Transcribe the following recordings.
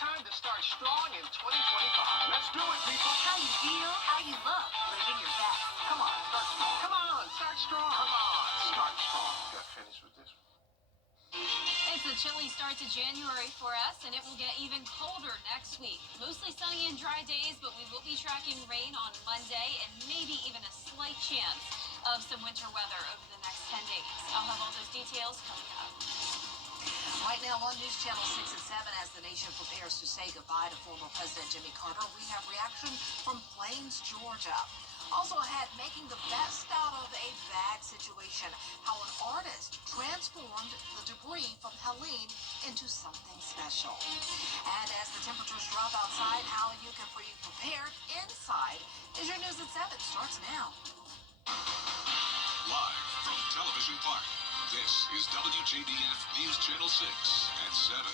time to start strong in 2025. Let's do it, people. How you feel, how you look, living your best. Come on, start strong. Come on, start strong. Come on, start strong. Got finished with this one. It's a chilly start to January for us, and it will get even colder next week. Mostly sunny and dry days, but we will be tracking rain on Monday and maybe even a slight chance of some winter weather over the next 10 days. I'll have all those details coming up. Right now on News Channel 6 and 7, as the nation prepares to say goodbye to former President Jimmy Carter, we have reaction from Plains, Georgia. Also ahead, making the best out of a bad situation, how an artist transformed the debris from Helene into something special. And as the temperatures drop outside, how you can be prepared inside is your News at 7 starts now. Live from Television Park, this is WJBF News Channel 6 at 7.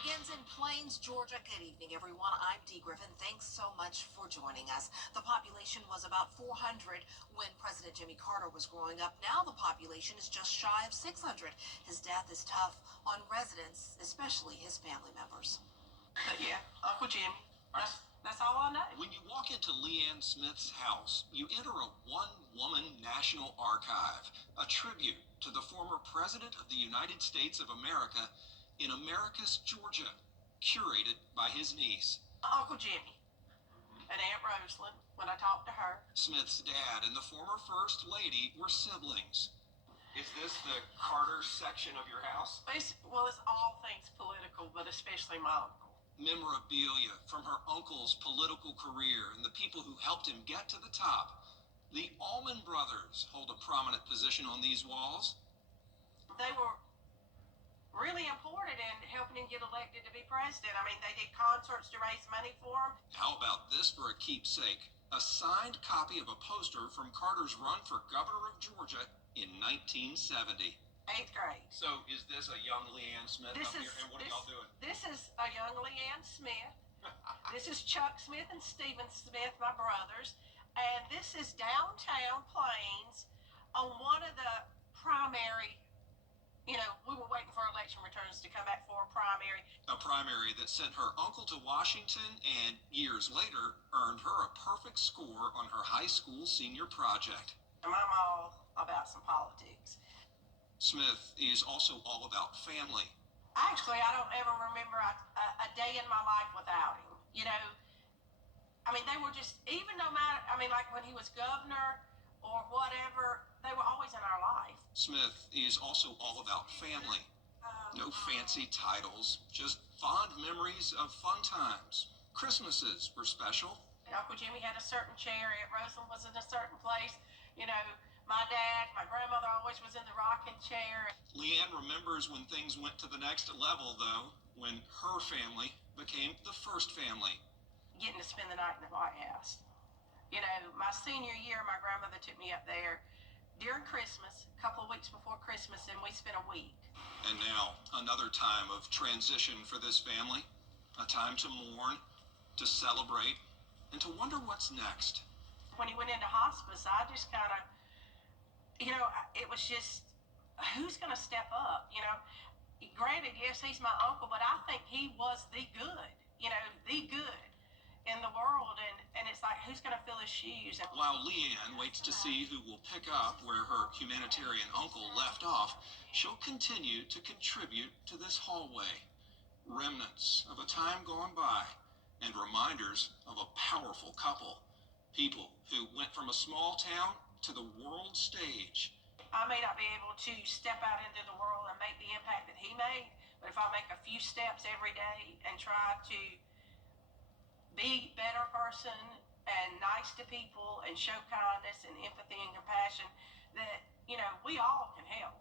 Begins in Plains, Georgia. Good evening, everyone. I'm Dee Griffin. Thanks so much for joining us. The population was about 400 when President Jimmy Carter was growing up. Now the population is just shy of 600. His death is tough on residents, especially his family members. But yeah, Uncle Jimmy. That's all I know. When you walk into Leanne Smith's house, you enter a one-woman National Archive, a tribute to the former President of the United States of America in Americus, Georgia, curated by his niece. Uncle Jimmy and Aunt Rosalind, when I talked to her. Smith's dad and the former First Lady were siblings. Is this the Carter section of your house? Well, it's all things political, but especially my uncle. Memorabilia from her uncle's political career and the people who helped him get to the top. The Allman Brothers hold a prominent position on these walls. They were really important in helping him get elected to be president. I mean, they did concerts to raise money for him. How about this for a keepsake? A signed copy of a poster from Carter's run for governor of Georgia in 1970. 8th grade. So is this a young Leanne Smith up here? And what are y'all doing? This is a young Leanne Smith. This is Chuck Smith and Stephen Smith, my brothers. And this is downtown Plains on one of the primary. You know, we were waiting for election returns to come back for a primary. A primary that sent her uncle to Washington and, years later, earned her a perfect score on her high school senior project. I'm all about some politics. Smith is also all about family. Actually, I don't ever remember a day in my life without him. You know, I mean, they were just, even no matter, I mean, like when he was governor or whatever, they were always in our life. Smith is also all about family. No fancy titles, just fond memories of fun times. Christmases were special. Uncle Jimmy had a certain chair. Aunt Rosalind was in a certain place. You know, my dad, my grandmother always was in the rocking chair. Leanne remembers when things went to the next level, though, when her family became the first family. Getting to spend the night in the White House. You know, my senior year, my grandmother took me up there during Christmas, a couple of weeks before Christmas, and we spent a week. And now, another time of transition for this family. A time to mourn, to celebrate, and to wonder what's next. When he went into hospice, I just kind of, you know, it was just, who's going to step up? You know, granted, yes, he's my uncle, but I think he was the good, you know, the good in the world, and it's like, who's going to fill his shoes? While Leanne waits to see who will pick up where her humanitarian uncle left off, she'll continue to contribute to this hallway. Remnants of a time gone by and reminders of a powerful couple. People who went from a small town to the world stage. I may not be able to step out into the world and make the impact that he made, but if I make a few steps every day and try to be a better person and nice to people and show kindness and empathy and compassion, that, you know, we all can help.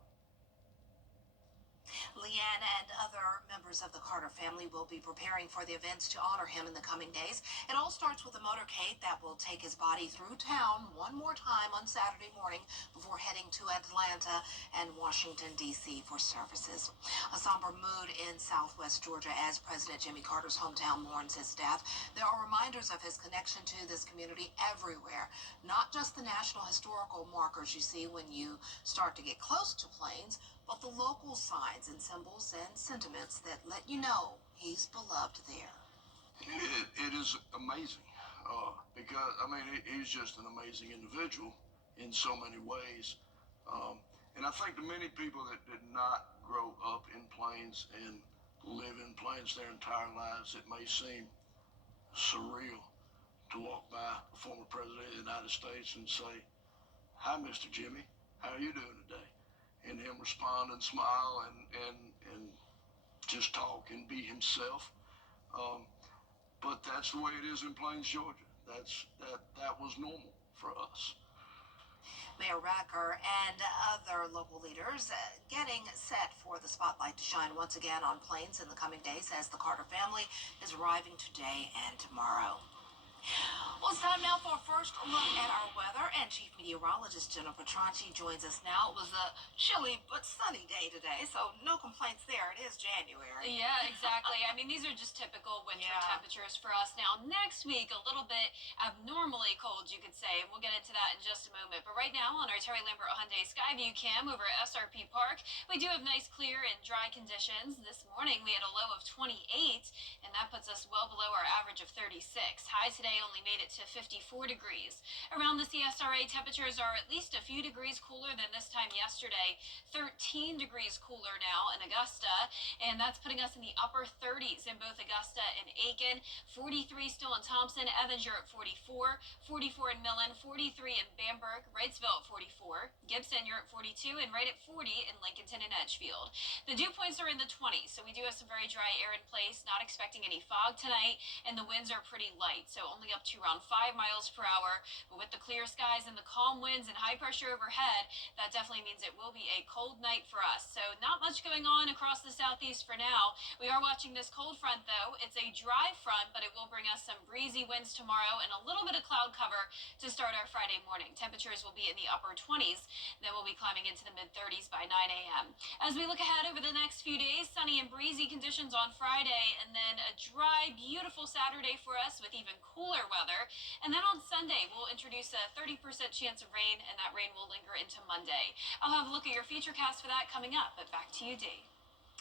Leanne and other members of the Carter family will be preparing for the events to honor him in the coming days. It all starts with a motorcade that will take his body through town one more time on Saturday morning before heading to Atlanta and Washington, D.C. for services. A somber mood in southwest Georgia as President Jimmy Carter's hometown mourns his death. There are reminders of his connection to this community everywhere, not just the national historical markers you see when you start to get close to Plains, but the local signs and symbols and sentiments that let you know he's beloved there. It is amazing because, I mean, he's just an amazing individual in so many ways. And I think to many people that did not grow up in Plains and live in Plains their entire lives, it may seem surreal to walk by a former president of the United States and say, "Hi, Mr. Jimmy, how are you doing today?" And him respond and smile and just talk and be himself. But that's the way it is in Plains, Georgia. That was normal for us. Mayor Racker and other local leaders getting set for the spotlight to shine once again on Plains in the coming days as the Carter family is arriving today and tomorrow. Well, it's time now for a first look at our weather, and Chief Meteorologist Jennifer Tranchi joins us now. It was a chilly but sunny day today, so no complaints there. It is January. Yeah, exactly. I mean, these are just typical winter temperatures for us now. Next week, a little bit abnormally cold, you could say, and we'll get into that in just a moment. But right now, on our Terry Lambert Hyundai Skyview cam over at SRP Park, we do have nice, clear, and dry conditions. This morning, we had a low of 28, and that puts us well below our average of 36. High today only made it to 54 degrees. Around the CSRA, temperatures are at least a few degrees cooler than this time yesterday. 13 degrees cooler now in Augusta, and that's putting us in the upper 30s in both Augusta and Aiken. 43 still in Thompson. Evans, you're at 44. 44 in Millen. 43 in Bamberg. Wrightsville at 44. Gibson, you're at 42. And right at 40 in Lincolnton and Edgefield. The dew points are in the 20s, so we do have some very dry air in place. Not expecting any fog tonight, and the winds are pretty light, so only up to around 5 miles per hour. But with the clear skies and the calm winds and high pressure overhead, that definitely means it will be a cold night for us. So not much going on across the southeast for now. We are watching this cold front, though. It's a dry front, but it will bring us some breezy winds tomorrow and a little bit of cloud cover to start our Friday morning. Temperatures will be in the upper 20s. Then we'll be climbing into the mid-30s by 9 a.m. As we look ahead over the next few days, sunny and breezy conditions on Friday, and then a dry, beautiful Saturday for us with even cooler weather. And then on Sunday, we'll introduce a 30% chance of rain, and that rain will linger into Monday. I'll have a look at your futurecast for that coming up, but back to you, Dee.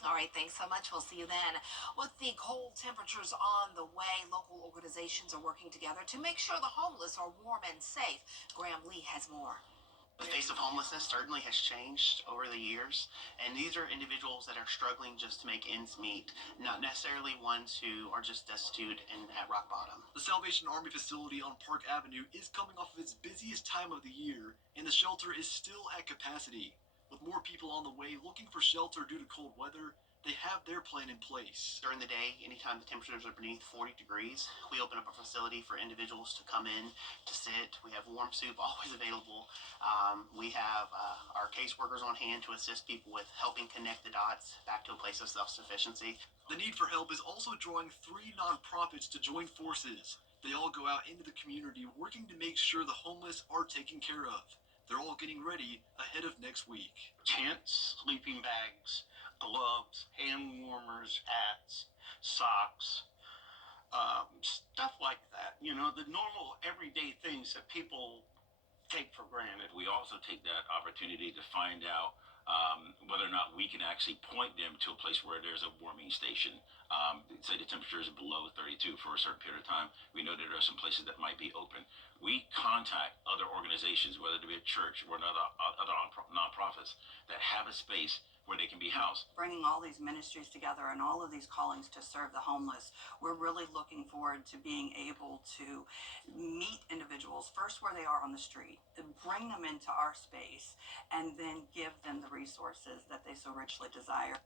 All right, thanks so much. We'll see you then. With the cold temperatures on the way, local organizations are working together to make sure the homeless are warm and safe. Graham Lee has more. The face of homelessness certainly has changed over the years, and these are individuals that are struggling just to make ends meet, not necessarily ones who are just destitute and at rock bottom. The Salvation Army facility on Park Avenue is coming off of its busiest time of the year, and the shelter is still at capacity. With more people on the way looking for shelter due to cold weather, they have their plan in place. During the day, anytime the temperatures are beneath 40 degrees, we open up a facility for individuals to come in, to sit. We have warm soup always available. We have our caseworkers on hand to assist people with helping connect the dots back to a place of self-sufficiency. The need for help is also drawing 3 nonprofits to join forces. They all go out into the community working to make sure the homeless are taken care of. They're all getting ready ahead of next week. Tents, sleeping bags, gloves, hand warmers, hats, socks, stuff like that. You know, the normal everyday things that people take for granted. We also take that opportunity to find out whether or not we can actually point them to a place where there's a warming station. Say the temperature is below 32 for a certain period of time. We know that there are some places that might be open. We contact other organizations, whether it be a church or other nonprofits that have a space where they can be housed. Bringing all these ministries together and all of these callings to serve the homeless, we're really looking forward to being able to meet individuals first where they are on the street, then bring them into our space, and then give them the resources that they so richly desire.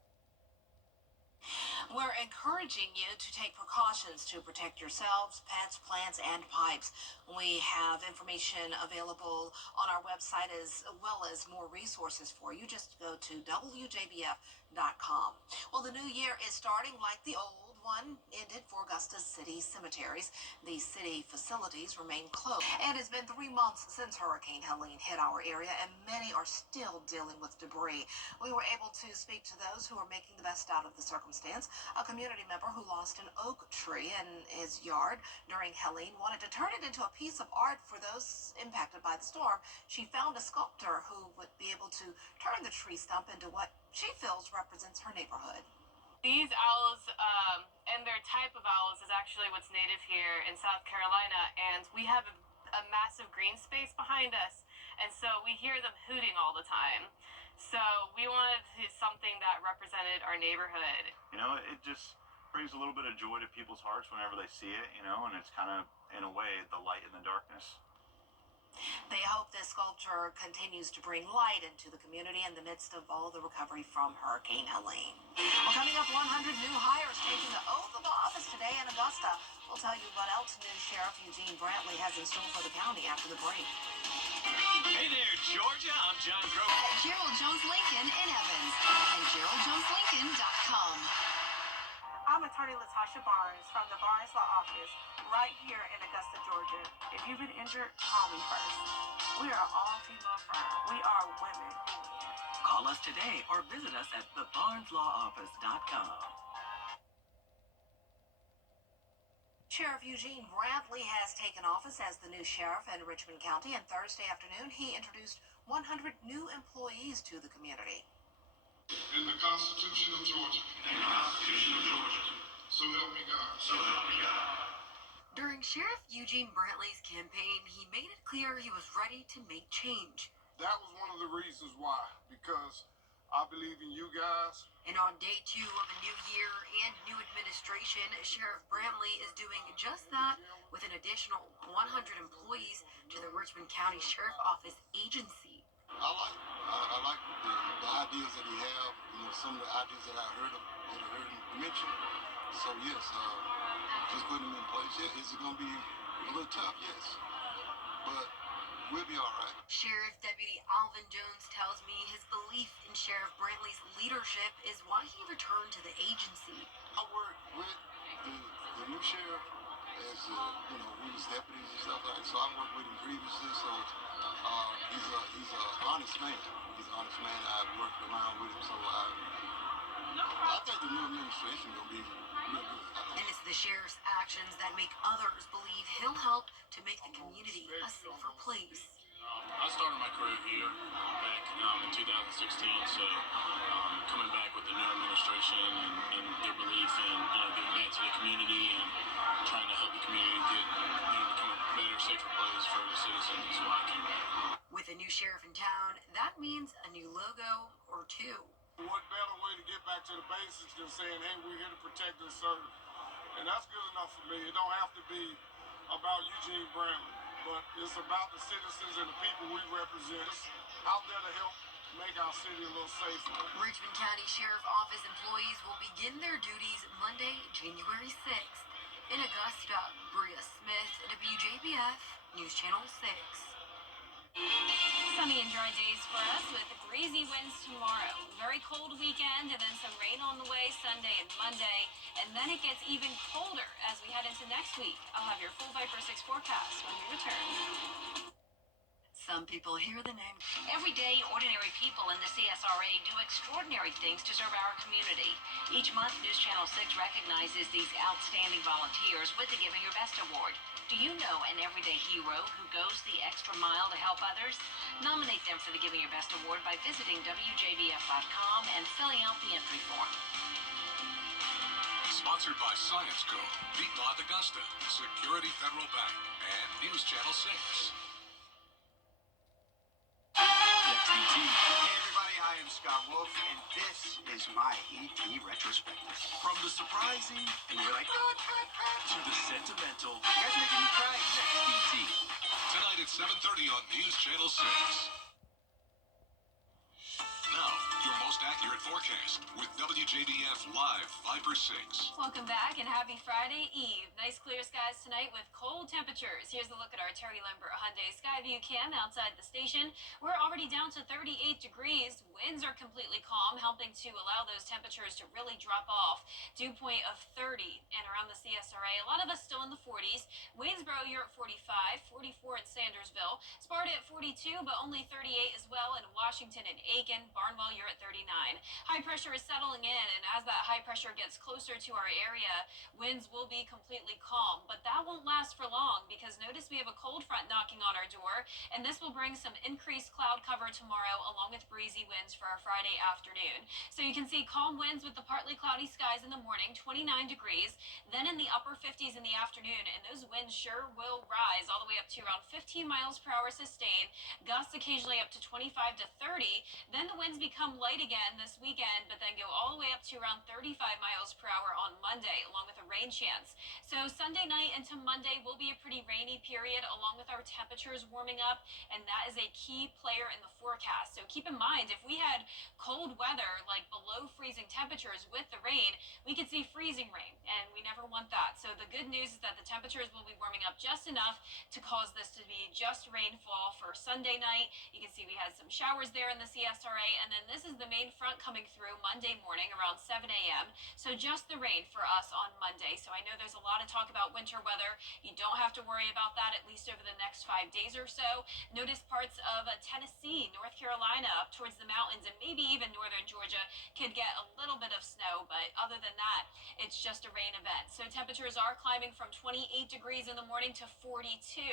We're encouraging you to take precautions to protect yourselves, pets, plants, and pipes. We have information available on our website as well as more resources for you. Just go to WJBF.com. Well, the new year is starting like the old one ended for Augusta's city cemeteries. The city facilities remain closed. And it's been 3 months since Hurricane Helene hit our area, and many are still dealing with debris. We were able to speak to those who are making the best out of the circumstance. A community member who lost an oak tree in his yard during Helene wanted to turn it into a piece of art for those impacted by the storm. She found a sculptor who would be able to turn the tree stump into what she feels represents her neighborhood. These owls and their type of owls is actually what's native here in South Carolina, and we have a massive green space behind us, and so we hear them hooting all the time. So we wanted something that represented our neighborhood. You know, it just brings a little bit of joy to people's hearts whenever they see it, you know, and it's kind of, in a way, the light in the darkness. They hope this sculpture continues to bring light into the community in the midst of all the recovery from Hurricane Helene. Well, coming up, 100 new hires taking the oath of office today in Augusta. We'll tell you what else new Sheriff Eugene Brantley has in store for the county after the break. Hey there, Georgia. I'm John Crow. At Gerald Jones Lincoln in Evans and GeraldJonesLincoln.com. I'm attorney Latasha Barnes from the Barnes Law Office right here in Augusta, Georgia. If you've been injured, call me first. We are an all-female firm. We are women who win. Call us today or visit us at thebarneslawoffice.com. Sheriff Eugene Brantley has taken office as the new sheriff in Richmond County, and Thursday afternoon he introduced 100 new employees to the community. In the Constitution of Georgia. And the Constitution of Georgia. So help me God. So help me God. During Sheriff Eugene Brantley's campaign, he made it clear he was ready to make change. That was one of the reasons why. Because I believe in you guys. And on day 2 of a new year and new administration, Sheriff Brantley is doing just that with an additional 100 employees to the Richmond County Sheriff Office agency. I like the ideas that he have, you know, some of the ideas that I heard him mention. So yes, just putting him in place. Yeah, is it going to be a little tough? Yes, but we'll be all right. Sheriff Deputy Alvin Jones tells me his belief in Sheriff Brantley's leadership is why he returned to the agency. I worked with the new sheriff as you know, we was deputies and stuff like that. So I worked with him previously. So he's a honest man. He's an honest man. I've worked around with him, so I think the new administration will be real good. And it's the sheriff's actions that make others believe he'll help to make the community a safer place. I started my career here back in 2016, so coming back with the new administration and their belief in giving back to the community and trying to help the community get become a better, safer place for the citizens is why I came back. With a new sheriff in town, that means a new logo or two. What better way to get back to the basics than saying, hey, we're here to protect and serve. And that's good enough for me. It don't have to be about Eugene Brantley, but it's about the citizens and the people we represent. It's out there to help make our city a little safer. Richmond County Sheriff Office employees will begin their duties Monday, January 6th. In Augusta, Bria Smith, WJBF, News Channel 6. Sunny and dry days for us with breezy winds tomorrow. Very cold weekend and then some rain on the way Sunday and Monday. And then it gets even colder as we head into next week. I'll have your full Viper 6 forecast when we return. Some people hear the name. Every day, ordinary people in the CSRA do extraordinary things to serve our community. Each month, News Channel 6 recognizes these outstanding volunteers with the Giving Your Best Award. Do you know an everyday hero who goes the extra mile to help others? Nominate them for the Giving Your Best Award by visiting WJBF.com and filling out the entry form. Sponsored by Science Co., Beatmont Augusta, Security Federal Bank, and News Channel 6. Hey everybody, I am Scott Wolf, and this is my ET retrospective. From the surprising And you're like, to the sentimental, you guys making me cry. next ET. Tonight at 7:30 on News Channel 6. Now, your most accurate forecast with WJBF Live Viper 6. Welcome back and happy Friday Eve. Nice clear skies tonight with cold temperatures. Here's a look at our Terry Lambert Hyundai Skyview cam outside the station. We're already down to 38 degrees. Winds are completely calm, helping to allow those temperatures to really drop off. Dew point of 30 and around the CSRA. A lot of us still in the 40s. Waynesboro, you're at 45, 44 in Sandersville. Sparta at 42, but only 38 as well in Washington and Aiken. Barnwell, you're at 39. High pressure is settling in, and as that high pressure gets closer to our area, winds will be completely calm. But that won't last for long because notice we have a cold front knocking on our door, and this will bring some increased cloud cover tomorrow along with breezy winds for our Friday afternoon. So you can see calm winds with the partly cloudy skies in the morning, 29 degrees, then in the upper 50s in the afternoon, and those winds sure will rise all the way up to around 15 miles per hour sustained, gusts occasionally up to 25 to 30. Then the winds become light again this weekend, but then go all the way up to around 35 miles per hour on Monday, along with a rain chance. So Sunday night into Monday will be a pretty rainy period, along with our temperatures warming up, and that is a key player in the forecast. So keep in mind, if we had cold weather, like below freezing temperatures with the rain, we could see freezing rain, and we never want that. So the good news is that the temperatures will be warming up just enough to cause this to be just rainfall for Sunday night. You can see we had some showers there in the CSRA, and then this is the main front coming through Monday morning around 7 a.m. So just the rain for us on Monday. So I know there's a lot of talk about winter weather. You don't have to worry about that at least over the next 5 days or so. Notice parts of Tennessee, North Carolina, up towards the mountains, and maybe even northern Georgia could get a little bit of snow, but other than that, it's just a rain event. So temperatures are climbing from 28 degrees in the morning to 42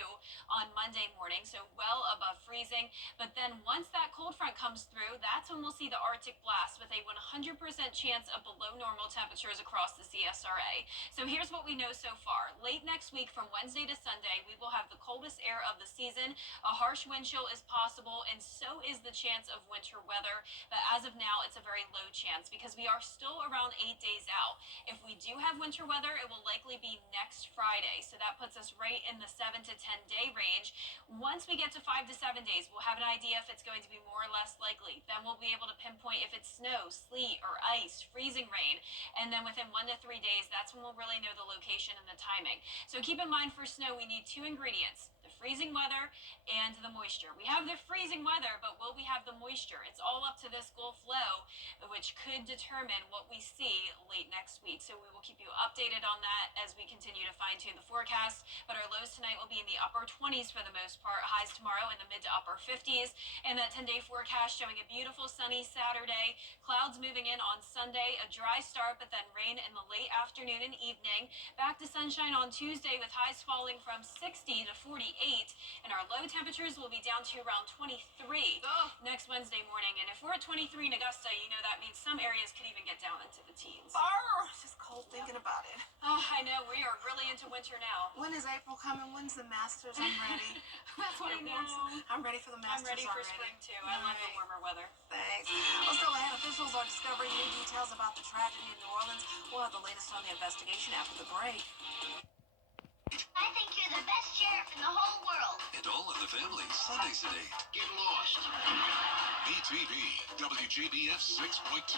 on Monday morning, so well above freezing. But then once that cold front comes through, that's when we'll see the Arctic blast with a 100% chance of below normal temperatures across the CSRA. So here's what we know so far. Late next week from Wednesday to Sunday, we will have the coldest air of the season. A harsh wind chill is possible, and so is the chance of winter weather. But as of now, it's a very low chance because we are still around 8 days out. If we do have winter weather, it will likely be next Friday. So that puts us right in the 7 to 10 day range. Once we get to 5 to 7 days, we'll have an idea if it's going to be more or less likely. Then we'll be able to pinpoint if it's snow, sleet, or ice, freezing rain. And then within 1 to 3 days, that's when we'll really know the location and the timing. So keep in mind for snow, we need 2 ingredients: the freezing weather and the moisture. We have the freezing weather, but will we have the moisture? It's all up to this Gulf low, which could determine what we see late next week. So we will keep you updated on that as we continue to fine-tune the forecast. But our lows tonight will be in the upper 20s for the most part. Highs tomorrow in the mid to upper 50s. And that 10-day forecast showing a beautiful sunny Saturday. Clouds moving in on Sunday. A dry start, but then rain in the late afternoon and evening. Back to sunshine on Tuesday with highs falling from 60 to 48. And our low temperatures will be down to around 23 next Wednesday morning. And if we're at 23 in Augusta, you know that means some areas could even get down into the teens. It's just cold thinking about it. I know, we are really into winter now. When is April coming? When's the Masters? I'm ready. That's what I know. I'm ready for the Masters. I'm ready for spring too. I love the warmer weather. Thanks. Well, still ahead, officials are discovering new details about the tragedy in New Orleans. We'll have the latest on the investigation after the break. I think you're the best sheriff in the whole world. And all of the family Sunday sedate. Get lost. BTV, WJBF 6.2.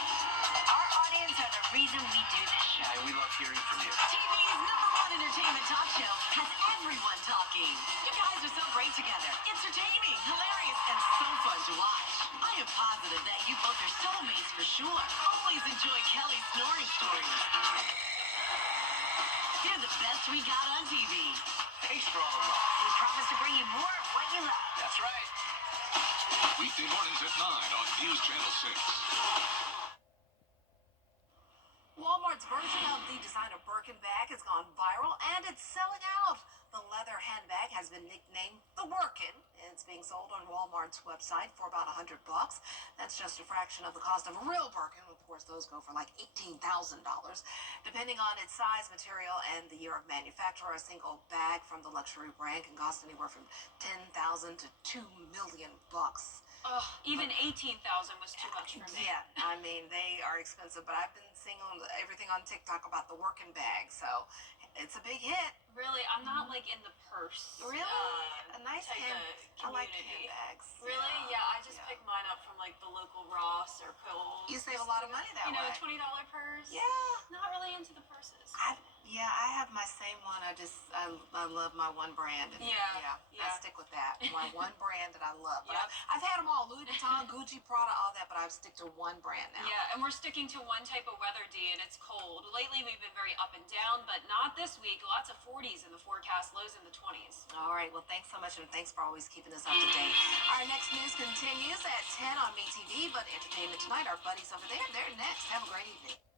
Our audience are the reason we do this show. And we love hearing from you. TV's #1 entertainment talk show has everyone talking. You guys are so great together. Entertaining, hilarious, and so fun to watch. I am positive that you both are soulmates for sure. Always enjoy Kelly's snoring stories. You're the best we got on TV. Thanks for all the love. We promise to bring you more of what you love. That's right. Weekday mornings at 9 on News Channel 6. Walmart's version of the designer Birkin bag has gone viral and it's selling out. The leather handbag has been nicknamed the Workin. It's being sold on Walmart's website for about $100. That's just a fraction of the cost of a real Birkin. Of course, those go for like $18,000. Depending on its size, material, and the year of manufacture, a single bag from the luxury brand can cost anywhere from $10,000 to $2 million. Even $18,000 was too much for me. Yeah, I mean, they are expensive, but I've been seeing everything on TikTok about the Workin bag, so it's a big hit. Really, I'm not like in the purse. Really? A nice type hand. of I like community. handbags. Really? Yeah, I just pick my buying up from like the local Ross or Kohl's. You save a lot of money that You know, way. a $20 purse. Yeah. Not really into the purses. I have my same one. I love my one brand. And Yeah. I stick with that. My one brand that I love. But Yep. I've had them all: Louis Vuitton, Gucci, Prada, all that. But I stick to one brand now. Yeah, and we're sticking to one type of weather, D, and it's cold. Lately, we've been very up and down, but not this week. Lots of 40s in the forecast, lows in the 20s. All right. Well, thanks so much, and thanks for always keeping us up to date. Our next news continues at 10 on MeTV, but Entertainment Tonight, our buddies over there, they're next. Have a great evening.